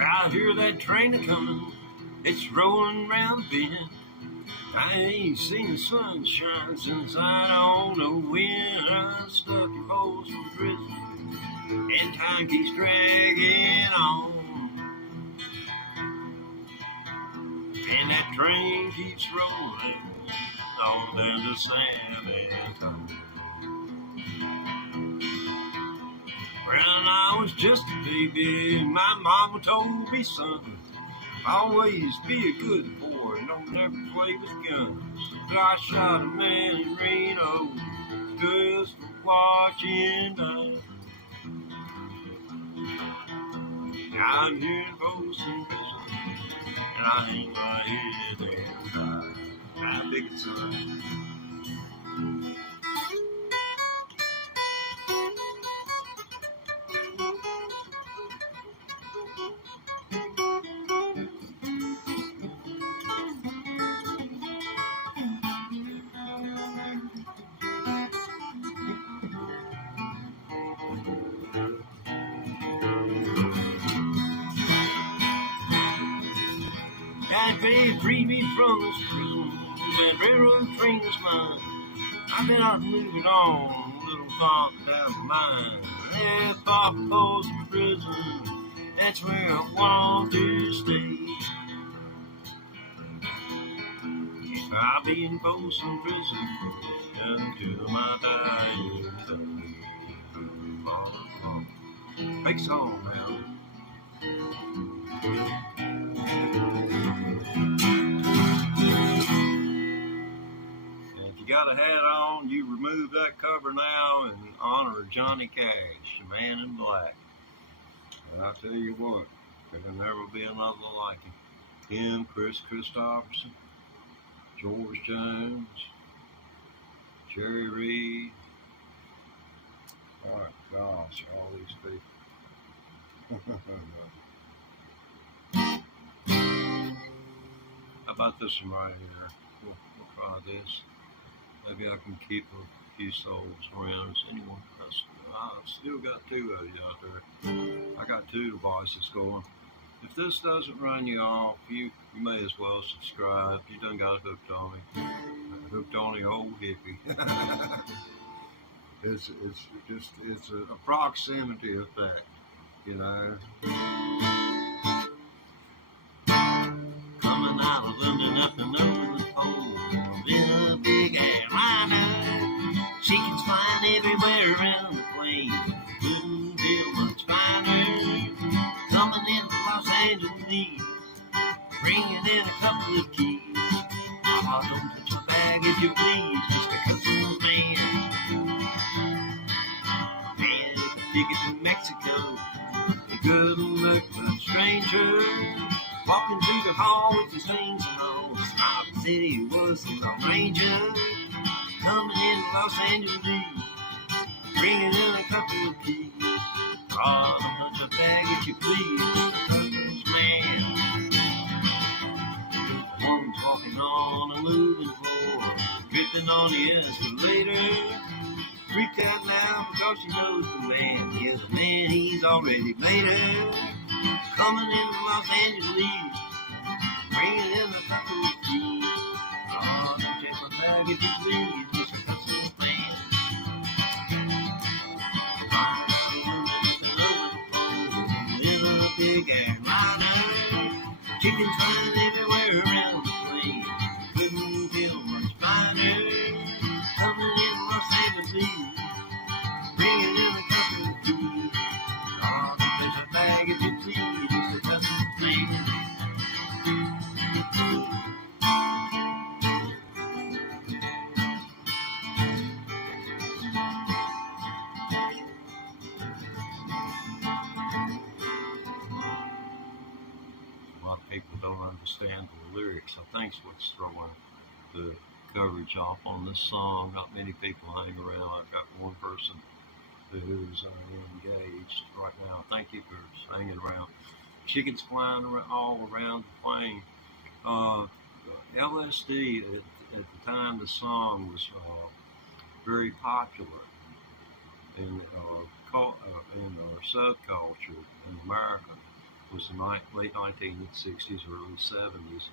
I hear that train a-comin', it's rolling round the bend. I ain't seen the sunshine since I don't know when. I'm stuck in Folsom Prison, and time keeps dragging on. And that train keeps rolling all down to San Antonio. When I was just a baby, my mama told me, son, always be a good boy and don't never play with guns. But I shot a man in Reno just for watching that. I'm here in Folsom Prison, and I hang my head and cry. I think it's son. That babe freed me from this prison. That railroad train is mine. I've been out moving on, a little thought down the line. That thought goes to prison. That's where I want to stay. I'll be in Folsom Prison until my dying day. Big song now. Got a hat on, you remove that cover now in honor of Johnny Cash, the man in black. And I tell you what, there'll never be another like him. Him, Chris Christopherson, George Jones, Jerry Reed. Oh gosh, all these people. How about this one right here? We'll try this. Maybe I can keep a few souls around us anyway, because I've still got two of you out there. I got two devices going. If this doesn't run you off, you may as well subscribe. You done got hooked on me. Hooked on the old hippie. it's a proximity effect, you know. Coming out of London up and over the pole in a big airliner. Chickens flying everywhere around the plane. Couldn't feel much finer. Coming into Los Angeles, bringing in a couple of keys. Oh, don't touch my bag if you please, Mr. Customs man. Man, if a ticket to Mexico, a good look for a stranger. Walking through the hall with his things and all. Smiled and said he was a Lone Ranger. Coming in Los Angeles, bringing in a couple of keys. Oh, don't touch a bag if you please, Mr. Customs man. One's walking on a moving floor, drifting on the escalator. Freaked out now because she knows the man. He's a man, he's already made her. Coming into Los Angeles, bringing in a couple of keys. Oh, don't check my bag if you please, Mr. Customs man. In a big airliner, chickens flying everywhere around the plane. Couldn't feel much finer. Coming in Los Angeles, bringing in a couple of keys. Oh, don't check my bag if you please. A lot of people don't understand the lyrics. I think it's what's throwing the coverage off on this song. Not many people hang around. I've got one person who's engaged right now. Thank you for hanging around. Chickens flying all around the plane. LSD at the time the song was very popular in our subculture in America. was the late 1960s, early 70s,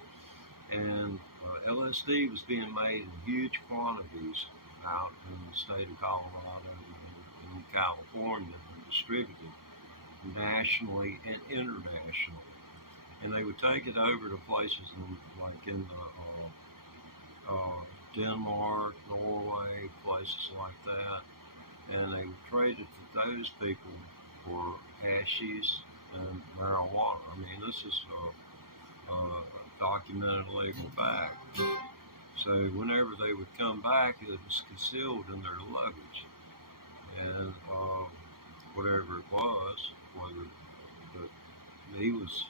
and LSD was being made in huge quantities out in the state of Colorado and in California, and distributed nationally and internationally. And they would take it over to places like in Denmark, Norway, places like that, and they would trade it to those people for hashish and marijuana. I mean, this is documented legal fact. So whenever they would come back, it was concealed in their luggage, and whatever it was, whether but he was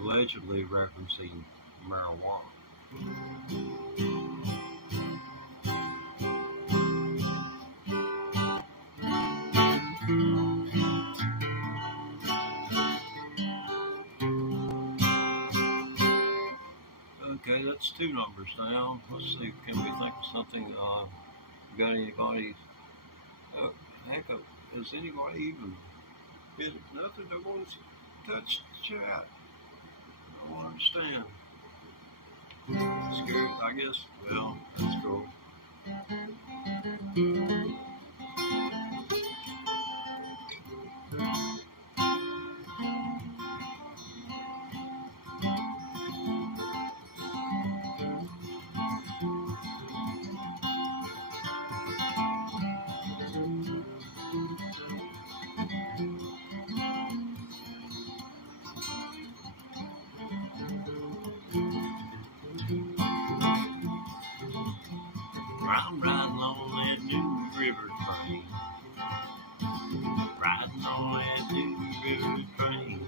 allegedly referencing marijuana. Okay, that's two numbers down. Let's see, can we think of something? Got anybody? Oh, heck, has anybody even been nothing? No one's touched the chat. I don't understand. Scared, I guess. Well, that's cool. I'm riding on that New River train, riding on that New River train,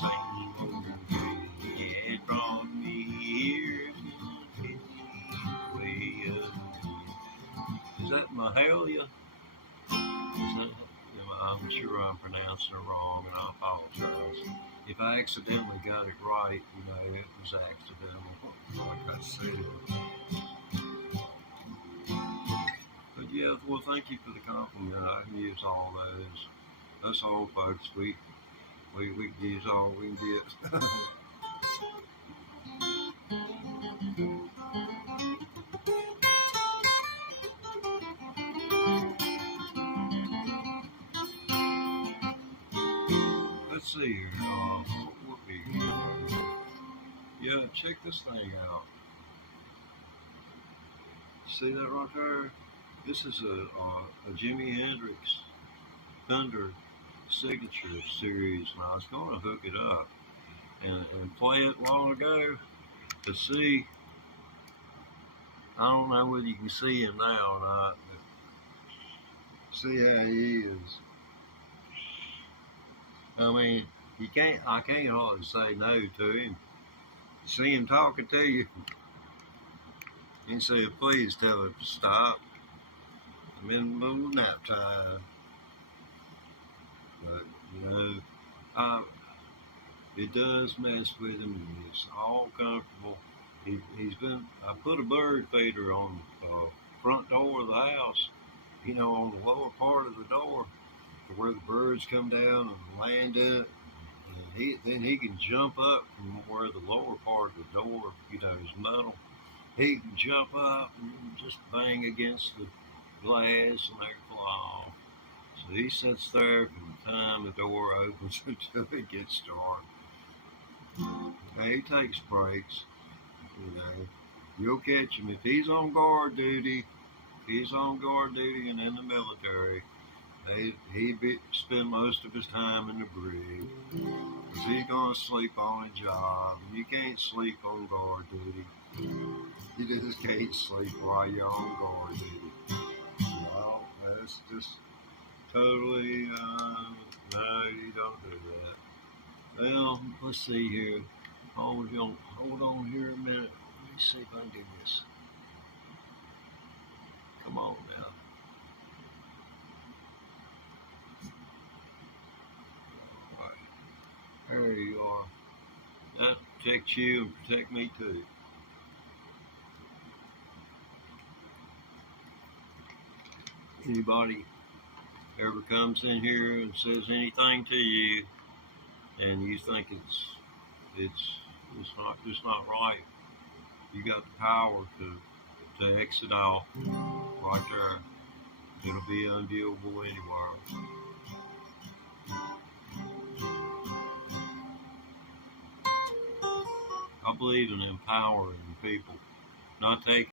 same old train, yeah, it brought me here, way up. Is that Mahalia? Is that, I'm sure I'm pronouncing it wrong, and I apologize. If I accidentally got it right, it was accidental, like I said. But yeah, well, thank you for the compliment. I can use all those. Us old folks, we can use all we can get. Let's see here. What would be? Yeah, check this thing out. See that right there? This is a Jimi Hendrix Fender signature series, and I was going to hook it up and play it long ago to see. I don't know whether you can see him now or not, but see how he is. I mean, I can't hardly say no to him. See him talking to you, and say, please tell him to stop. I'm in a little nap time. But, it does mess with him. It's all comfortable. I put a bird feeder on the front door of the house, on the lower part of the door, where the birds come down and land in it. And then he can jump up from where the lower part of the door, is metal. He can jump up and just bang against the glass and they fly off. So he sits there from the time the door opens until it gets dark. Now he takes breaks. You'll catch him if he's on guard duty. And in the military. He'd spend most of his time in the brig. Because he's going to sleep on a job. You can't sleep on guard duty. You just can't sleep while you're on guard duty. No, that's just totally, no, you don't do that. Well, let's see here. Hold on here a minute. Let me see if I can do this. Come on now. There you are. That protects you and protect me too. Anybody ever comes in here and says anything to you, and you think it's not right, you got the power to exit out right there. It'll be unviewable anywhere. I believe in empowering people, not taking